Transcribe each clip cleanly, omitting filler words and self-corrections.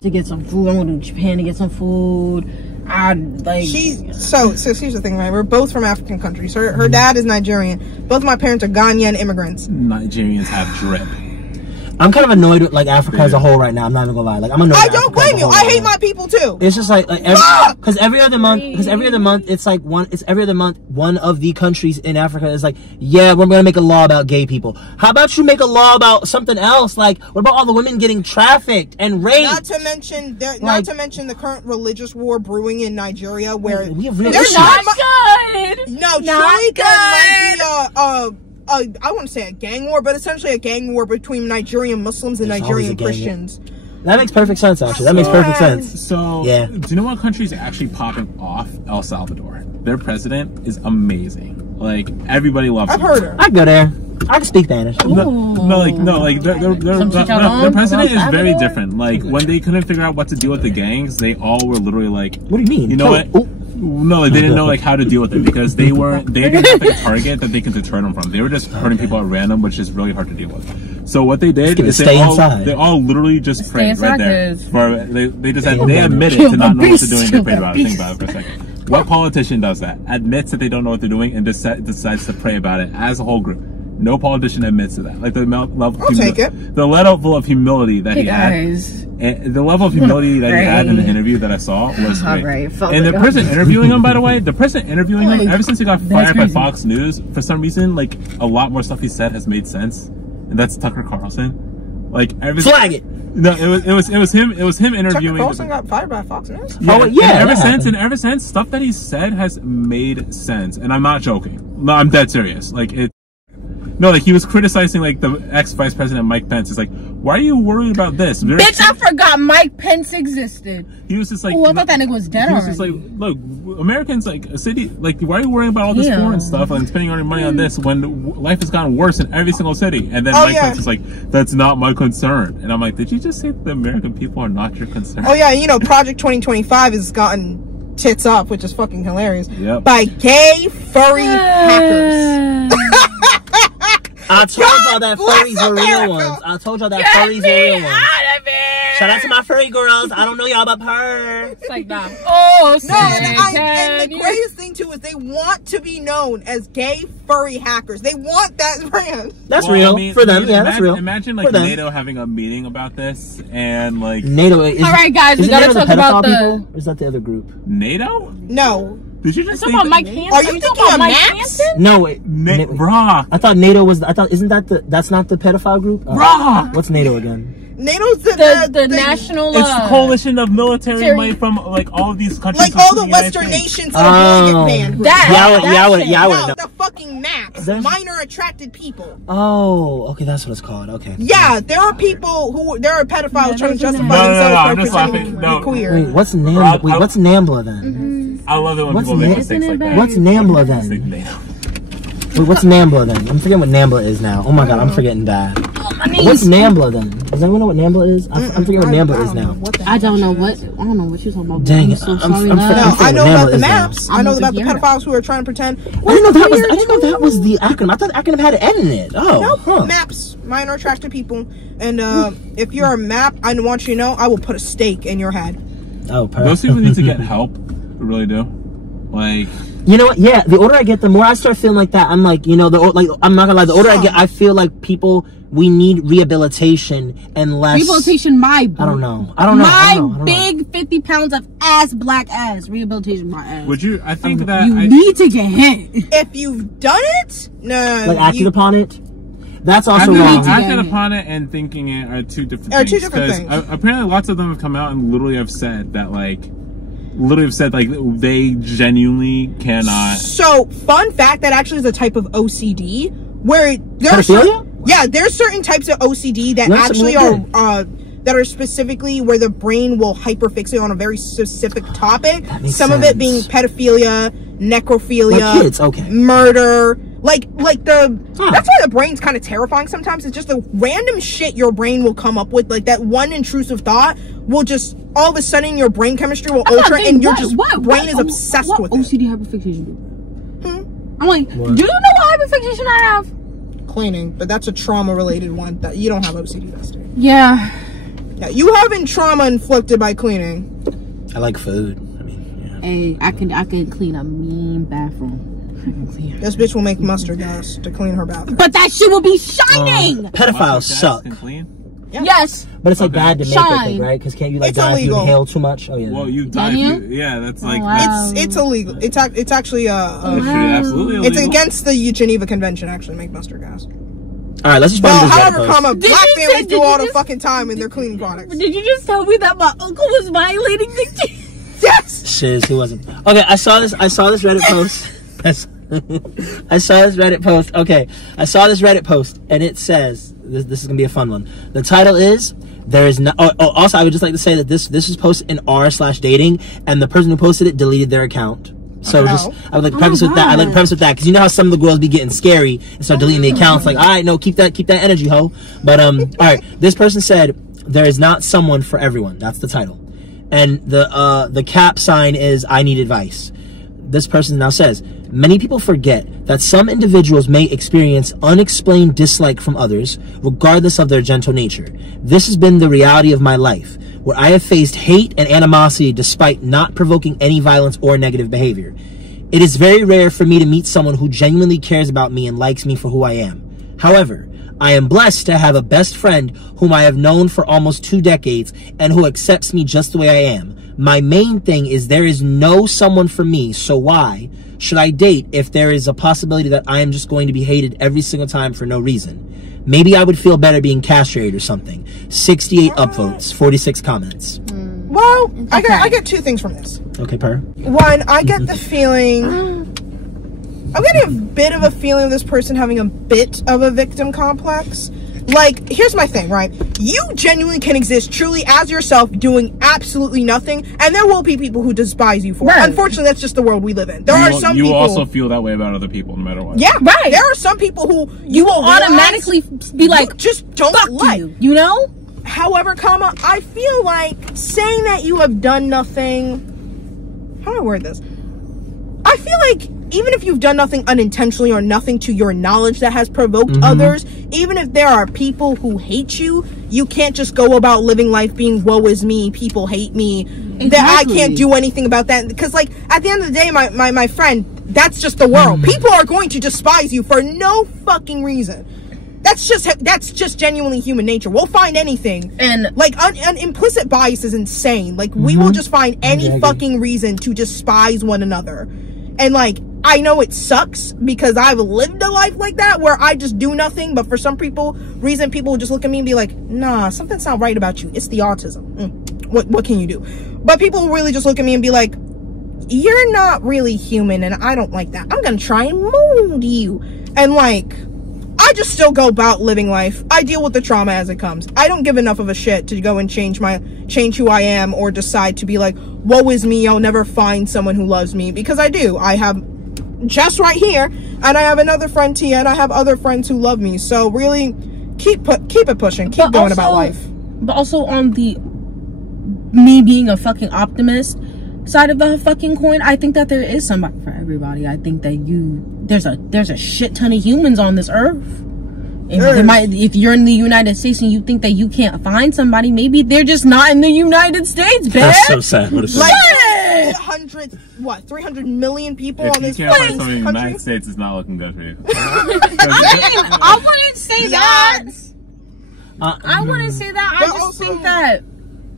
To get some food. I want to go to Japan to get some food. So here's the thing, right? We're both from African countries. Her dad is Nigerian. Both of my parents are Ghanaian immigrants. Nigerians have drip. I'm kind of annoyed with like Africa as a whole right now. I'm not even gonna lie. Like I'm annoyed. I don't blame you. I hate my people too. It's just like every other month, it's like every other month, one of the countries in Africa is like, yeah, we're gonna make a law about gay people. How about you make a law about something else? Like, what about all the women getting trafficked and raped? Not to mention the current religious war brewing in Nigeria, where they're not good. No, not good. Might be I want to say a gang war, but essentially a gang war between Nigerian Muslims and Nigerian Christians. That makes perfect sense, actually. That makes perfect sense. So, yeah. Do you know what country is actually popping off? El Salvador. Their president is amazing. Like, everybody loves him. I've heard her. I go there. I can speak Spanish. Their president is very different. Like, when they couldn't figure out what to do with the gangs, they all were literally like, what do you mean? You know what? No, they didn't know like how to deal with it because they didn't have like, a target that they can deter them from. They were just hurting people at random, which is really hard to deal with. So what they did is they all literally just prayed right there. They admitted to not know what they're doing. They prayed about it. Think about it for a second. What politician does that? Admits that they don't know what they're doing and decides to pray about it as a whole group. No politician admits to that. Like the level of humility that he had. And the level of humility that he had in the interview that I saw was great. And the person interviewing him, by the way, ever since he got fired by Fox News, for some reason, like a lot more stuff he said has made sense. And that's Tucker Carlson. Like flag it. No, it was him interviewing. Tucker Carlson got fired by Fox News? Yeah, and ever since, stuff that he said has made sense. And I'm not joking. No, I'm dead serious. Like No, like he was criticizing like the ex-vice president Mike Pence. It's like, why are you worried about this? Bitch, I forgot Mike Pence existed. He was just like, I thought that nigga was dead already. He was just like, look, Americans like a city, like why are you worrying about all this foreign stuff and spending all your money on this when life has gotten worse in every single city? And then Mike Pence is like, that's not my concern. And I'm like, did you just say that the American people are not your concern? Oh yeah, Project 2025 has gotten tits up, which is fucking hilarious. Yep. By gay furry hackers. I told y'all that furries were real ones. I told y'all that furries were real ones. Shout out to my furry girls. I don't know y'all about her. It's like that. Oh, no, and the greatest thing too is they want to be known as gay furry hackers. They want that brand. That's real for them. Yeah, that's real. Imagine like NATO having a meeting about this and like NATO. All right, guys, we gotta talk about the. Or is that the other group? NATO? No. Did you just talk about Mike Hansen? Are you talking about Mike Hansen? No, Brock. I thought NATO was. Isn't that that's not the pedophile group? Brock. What's NATO again? NATO's the national. It's a coalition of military might from like all of these countries, like all the Western nations. I would know. The fucking MAPS, minor attracted people. Oh, okay, that's what it's called. Okay. Yeah, there are people there are pedophiles trying to justify themselves by pretending to be queer. Wait, what's NAMBLA? What's NAMBLA then? I love it when people make mistakes like that. What's NAMBLA then? Wait, what's NAMBLA then? I'm forgetting what NAMBLA is now. Oh my god, I'm forgetting that. What's NAMBLA then? Does anyone know what NAMBLA is? I'm forgetting what NAMBLA is now. I don't know what you're talking about. Dang it! I know about the MAPS. I know about the pedophiles who are trying to pretend. I didn't know that was the acronym. I thought the acronym had an N in it. Oh, MAPS, minor attracted people. And if you're a MAP, I want you to know I will put a stake in your head. Oh, perfect. Those people need to get help. They really do. Like, you know what? Yeah, the older I get, the more I start feeling like that. I'm like, I'm not gonna lie. The older I get, I feel like we need rehabilitation and less. Rehabilitation, I don't know. My big 50 pounds of black ass. Rehabilitation, my ass. Would you? I think that you need to get hit. If you've done it, no. Like acted upon it. That's also wrong. Acting upon it and thinking it are two different things. Apparently, lots of them have come out and literally have said that they genuinely cannot. So, fun fact, that actually is a type of OCD where there's certain types of OCD that actually are that are specifically where the brain will hyperfixate on a very specific topic. Some of it being pedophilia, necrophilia, murder. That's why the brain's kind of terrifying sometimes. It's just the random shit your brain will come up with. Like that one intrusive thought will just all of a sudden your brain chemistry will alter and your brain is obsessed with OCD hyperfixation do? I'm like, do you know what hyperfixation I have? cleaning, but that's a trauma-related one. That you don't have OCD, Dusty. Yeah. Yeah, you having trauma inflicted by cleaning. I like food. I mean, yeah. Hey, I can clean a mean bathroom. This bitch will make mustard gas to clean her bathroom. But that shit will be shining. Pedophiles suck. Yeah. Yes. But it's like bad to make, I think, right? Because can't you like It's die illegal. if you inhale too much? Oh yeah. Well, you die. Yeah, that's like It's illegal. It's actually absolutely illegal. it's against the Geneva Convention actually to make mustard gas. All right, let's just Well, this Reddit however, post. black families do all the fucking time in their cleaning products. Did you just tell me that my uncle was violating the Yes. Shiz, who wasn't? Okay, I saw this Reddit post. I saw this Reddit post. Okay, I saw this Reddit post, and it says this is gonna be a fun one. The title is "There is no." Also, I would just like to say that this is posted in r/dating, and the person who posted it deleted their account. So I would like to preface with that. I like to preface with that because you know how some of the girls be getting scary and start deleting the accounts. Like, all right, no, keep that energy, ho. But all right, this person said there is not someone for everyone. That's the title, and the cap sign is I need advice. This person now says, many people forget that some individuals may experience unexplained dislike from others, regardless of their gentle nature. This has been the reality of my life, where I have faced hate and animosity despite not provoking any violence or negative behavior. It is very rare for me to meet someone who genuinely cares about me and likes me for who I am. However, I am blessed to have a best friend whom I have known for almost 2 decades and who accepts me just the way I am. My main thing is there is no someone for me, so why should I date if there is a possibility that I am just going to be hated every single time for no reason? Maybe I would feel better being castrated or something. 68 upvotes, 46 comments. Well, I get 2 things from this. Okay, Per. One, I get the feeling, I'm getting a bit of a feeling of this person having a bit of a victim complex. Like, here's my thing, right? You genuinely can exist truly as yourself, doing absolutely nothing, and there will be people who despise you for it. Unfortunately, that's just the world we live in. There are some people... You also feel that way about other people, no matter what. Yeah, right. There are some people who... You will automatically be like, just don't like. You know? However, I feel like saying that you have done nothing... How do I word this? I feel like even if you've done nothing unintentionally or nothing to your knowledge that has provoked others, even if there are people who hate you, you can't just go about living life being woe is me, people hate me, that I can't do anything about that. Because, like, at the end of the day, my friend, that's just the world. People are going to despise you for no fucking reason. That's just genuinely human nature. We'll find anything. And like an implicit bias is insane. Like we will just find any fucking reason to despise one another. And like I know it sucks because I've lived a life like that where I just do nothing, but for some reason people will just look at me and be like, nah, something's not right about you. It's the autism. What can you do? But people will really just look at me and be like, you're not really human and I don't like that. I'm gonna try and mold you. And like I just still go about living life. I deal with the trauma as it comes. I don't give enough of a shit to go and change who I am or decide to be like, woe is me, I'll never find someone who loves me. Because I do. I have Jess right here, and I have another friend Tia, and I have other friends who love me. So really, keep it pushing. Keep going about life. But also on the me being a fucking optimist side of the fucking coin, I think that there is somebody for everybody. I think that there's a shit ton of humans on this earth. If you're in the United States and you think that you can't find somebody, maybe they're just not in the United States, bitch. That's so sad. What is like 300 million people on this planet? If you can't find something in the United States, it's not looking good for you. I wouldn't say that. I wouldn't say that. I just think that.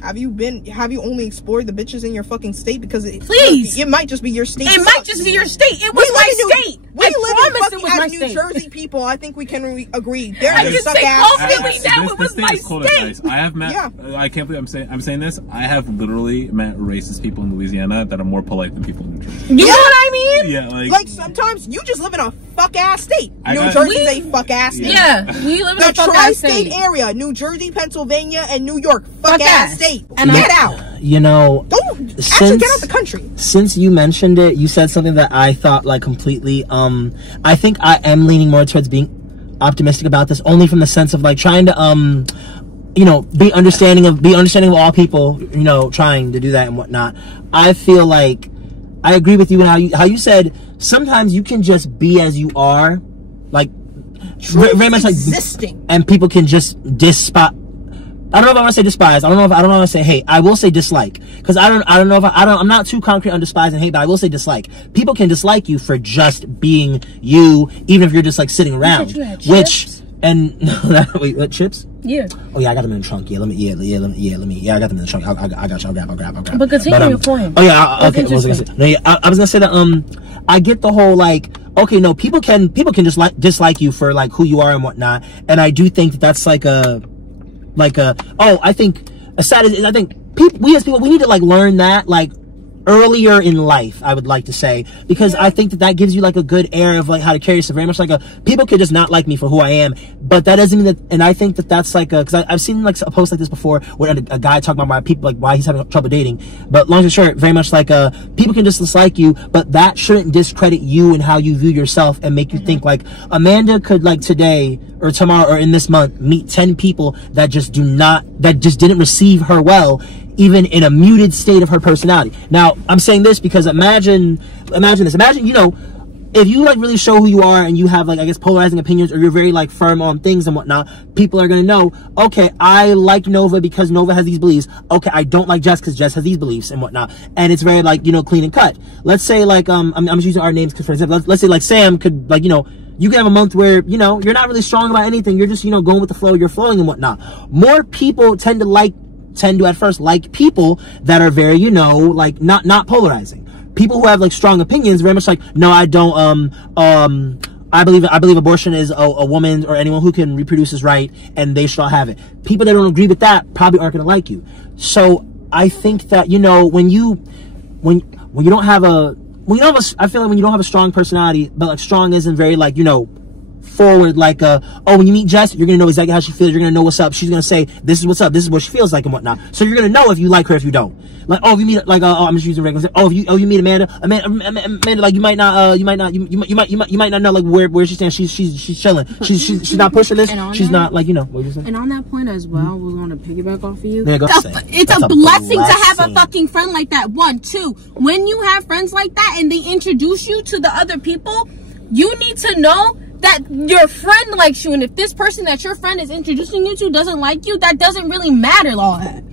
Have you only explored the bitches in your fucking state? Because it might just be your state. It might just be your state. It was my state. I promise it was my state. New Jersey people, I think we can agree. They're I can say confidently now it was my state. I have met. I can't believe I'm saying this. I have literally met racist people in Louisiana that are more polite than people in New Jersey. You know what I mean? Yeah, like sometimes you just live in a fuck ass state. New Jersey's a fuck ass state. Yeah, we live in a fuck ass state. The tri-state area: New Jersey, Pennsylvania, and New York. Fuck ass state. And get out. You know, actually get out the country. Since you mentioned it, you said something that I thought like completely. I think I am leaning more towards being optimistic about this, only from the sense of like trying to you know, be understanding of all people. You know, trying to do that and whatnot. I feel like I agree with you and how you said sometimes you can just be as you are, like. very much like existing, and people can just despise. I don't know if I want to say despise. I don't know if I want to say hate. I will say dislike, because I don't know if I'm not too concrete on despise and hate, but I will say dislike. People can dislike you for just being you, even if you're just like sitting around. And wait, what, chips? Yeah. Oh yeah, I got them in the trunk. Yeah, I got them in the trunk. I got you. I'll grab. But continue your point. Oh yeah, okay. What was I gonna say? No, yeah, I was gonna say that I get the whole like, okay, no, people can just dislike you for like who you are and whatnot, and I do think that that's I think we as people, we need to like learn that like earlier in life, I would like to say, because I think that gives you like a good air of like how to carry yourself. Very much like people could just not like me for who I am, but that doesn't mean that. And I think that that's like because I've seen like a post like this before where a guy talking about why he's having trouble dating. But long story short, very much like people can just dislike you, but that shouldn't discredit you and how you view yourself and make you think like Amanda could like today or tomorrow or in this month meet 10 people that just didn't receive her well, even in a muted state of her personality. Now, I'm saying this because imagine this. Imagine, you know, if you like really show who you are and you have like, I guess, polarizing opinions, or you're very like firm on things and whatnot, people are going to know, okay, I like Nova because Nova has these beliefs. Okay, I don't like Jess because Jess has these beliefs and whatnot. And it's very like, you know, clean and cut. Let's say like, I'm just using our names because, for example, let's say like Sam could like, you know, you can have a month where, you know, you're not really strong about anything. You're just, you know, going with the flow, you're flowing and whatnot. More people tend to at first like people that are very, you know, like not polarizing. People who have like strong opinions, very much like, no, I don't, I believe abortion is a woman or anyone who can reproduce is right and they should all have it. People that don't agree with that probably aren't going to like you. So I think that, you know, when you don't have I feel like when you don't have a strong personality, but like strong isn't very like, you know, forward, like when you meet Jess, you're gonna know exactly how she feels, you're gonna know what's up, she's gonna say this is what's up, this is what she feels like and whatnot, so you're gonna know if you like her, if you don't. Like, if you meet like I'm just using regular, if you meet Amanda, like you might not know like where she stands. She's chilling, she's not pushing this, she's not like, you know, what you saying. And on that point as well, we're gonna piggyback off of you. Yeah, it's a blessing to have a fucking friend like that. 1, 2, when you have friends like that and they introduce you to the other people, you need to know that your friend likes you, and if this person that your friend is introducing you to doesn't like you, that doesn't really matter all that.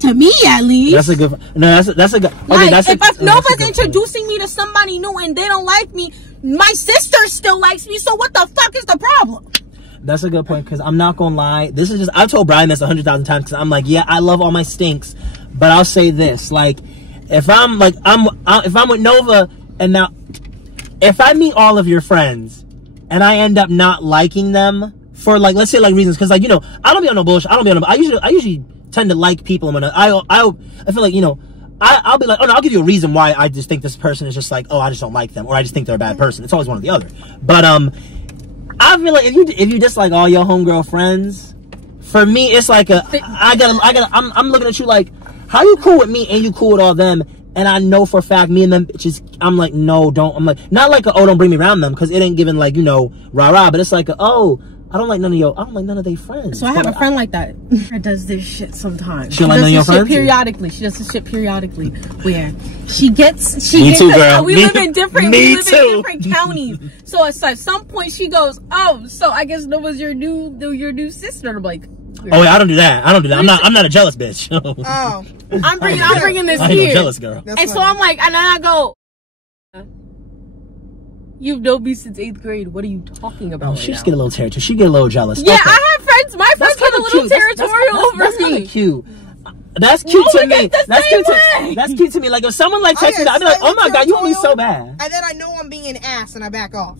To me, at least. That's a good. No, that's a good. Okay, like, if Nova's introducing me to somebody new and they don't like me, my sister still likes me. So what the fuck is the problem? That's a good point, because I'm not gonna lie. This is just, I've told Brian this 100,000 times, because I'm like, yeah, I love all my stinks, but I'll say this, like, if I'm with Nova, and now, if I meet all of your friends and I end up not liking them for like, let's say like reasons, because like, you know, I don't be on no bullshit. I usually tend to like people, and when I feel like, you know, I'll be like, oh no, I'll give you a reason why I just think this person is just like, oh, I just don't like them, or I just think they're a bad person. It's always one or the other. But I feel like if you dislike all your homegirl friends, for me it's like I'm looking at you like, how you cool with me and you cool with all them? And I know for a fact, me and them bitches, I'm like, no, don't. I'm like, not like oh, don't bring me around them, because it ain't giving like, you know, rah-rah, but it's like oh, I don't like none of their friends. So I have a friend like that. She does this shit sometimes. She don't like none of your friends? Periodically. She does this shit periodically, where she gets Me too, girl. We live in different counties. So at some point she goes, oh, so I guess Nova's your new sister. And I'm like, oh wait, I don't do that. I'm not a jealous bitch. Oh. I'm bringing this I here. ain't no jealous girl. And so I'm like, and then I go, you've known me since 8th grade. What are you talking about? Oh, she just get a little territorial. She get a little jealous. Yeah, okay. I have friends. My friends get a little territorial over me. That's kind of cute. That's cute to me. That's cute to me. Like if someone like texts me, I'd be like, oh my god, you want me so bad. And then I know I'm being an ass and I back off.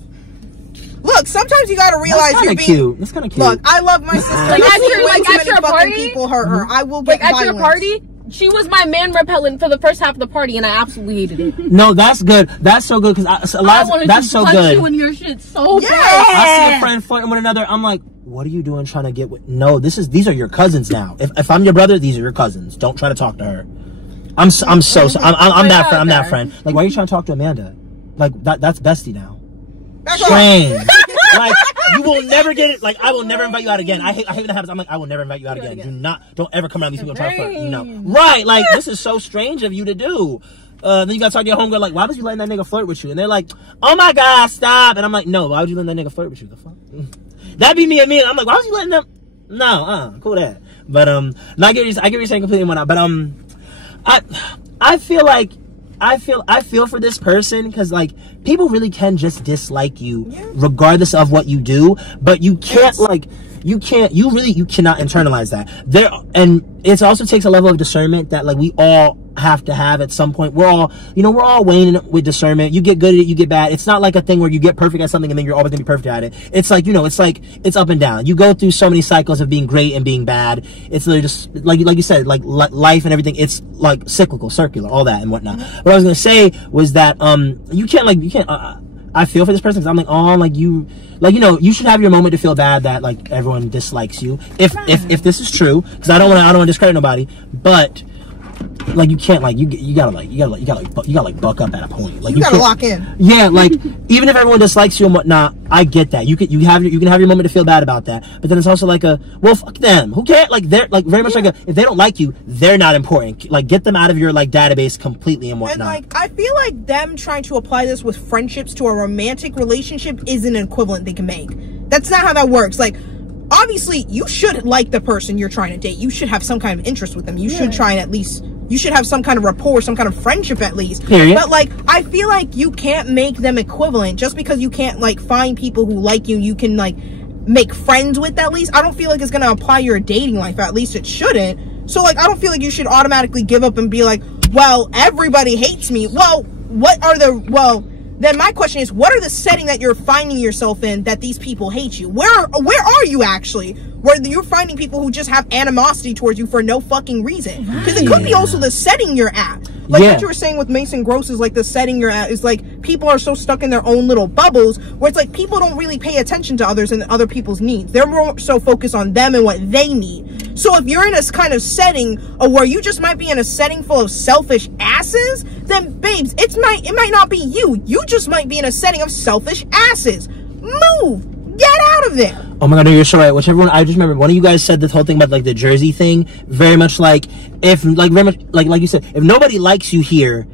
Look, sometimes you gotta realize you're being cute. That's kind of cute. Look, I love my sister. At your party, people hurt her. I will get at your party. She was my man repellent for the first half of the party, and I absolutely hated it. No, that's good. That's so good, because I wanted to punch you in your shit so bad. I see a friend flirting with another. I'm like, what are you doing trying to get with? No, these are your cousins now. If I'm your brother, these are your cousins. Don't try to talk to her. I'm that friend. Like, why are you trying to talk to Amanda? Like that's bestie now. Strange. Like, you will never get it. Like, I will never invite you out again. I hate that happens. I'm like, I will never invite you out again. Don't ever come around these people trying to flirt. You know, right? Like, this is so strange of you to do. then you gotta talk to your homegirl, like, why was you letting that nigga flirt with you? And they're like, oh my God, stop. And I'm like, no, why would you let that nigga flirt with you? The fuck? That'd be me and me. I'm like, why was you letting them? No, cool that. But, no, I get what you're saying completely and whatnot. But, I feel like, I feel for this person, because like people really can just dislike you regardless of what you do, but you can't you cannot internalize that. And it also takes a level of discernment that like we all have to have at some point. We're all weighing with discernment. You get good at it, you get bad. It's not like a thing where you get perfect at something and then you're always gonna be perfect at it. It's like, it's up and down. You go through so many cycles of being great and being bad. It's literally just like you said, like life and everything. It's like cyclical, circular, all that and whatnot. What I was gonna say was that you can't. I feel for this person because I'm like, oh, like you should have your moment to feel bad that like everyone dislikes you. If this is true, because I don't want to discredit nobody, but like you can't like you gotta buck up at a point. Like you gotta lock in. Yeah, like even if everyone dislikes you and whatnot, I get that. You can have your moment to feel bad about that. But then it's also like well, fuck them. Who cares? Like they're like very much like if they don't like you, they're not important. Like get them out of your like database completely and whatnot. And like I feel like them trying to apply this with friendships to a romantic relationship isn't an equivalent they can make. That's not how that works. Like obviously you should like the person you're trying to date. You should have some kind of interest with them. You should try and at least you should have some kind of rapport, some kind of friendship at least. Period. But like I feel like you can't make them equivalent just because you can't like find people who like you can like make friends with at least. I don't feel like it's gonna apply your dating life, or at least it shouldn't. So like I don't feel like you should automatically give up and be like, well, everybody hates me. Well, then my question is, what are the setting that you're finding yourself in that these people hate you? Where are you actually? Where you're finding people who just have animosity towards you for no fucking reason. Because it could be also the setting you're at. Like what you were saying with Mason Gross is like the setting you're at is like people are so stuck in their own little bubbles where it's like people don't really pay attention to others and other people's needs. They're more so focused on them and what they need. So if you're in a kind of setting where you just might be in a setting full of selfish asses, then babes, it might not be you. You just might be in a setting of selfish asses. Move! Get out of there! Oh my God, no, you're so right. I just remember one of you guys said this whole thing about like the Jersey thing. Very much like if like you said, if nobody likes you here,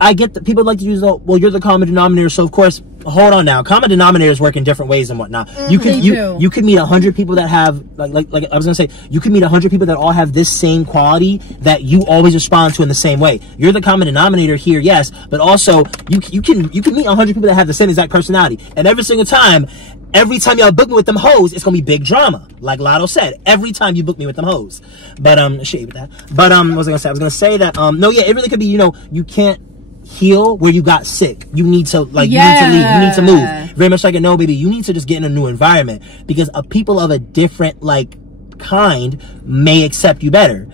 I get that people like to use well, you're the common denominator, so of course, hold on now. Common denominators work in different ways and whatnot. You could meet 100 people that have like I was gonna say, you could meet 100 people that all have this same quality that you always respond to in the same way. You're the common denominator here, yes, but also you can meet 100 people that have the same exact personality, and every time y'all book me with them hoes, it's gonna be big drama. Like Lotto said, every time you book me with them hoes. But shade with that. But what was I gonna say? I was gonna say that no, yeah, it really could be, you can't heal where you got sick. You need to you need to leave. You need to move. Very much like a no, baby. You need to just get in a new environment because people of a different kind may accept you better.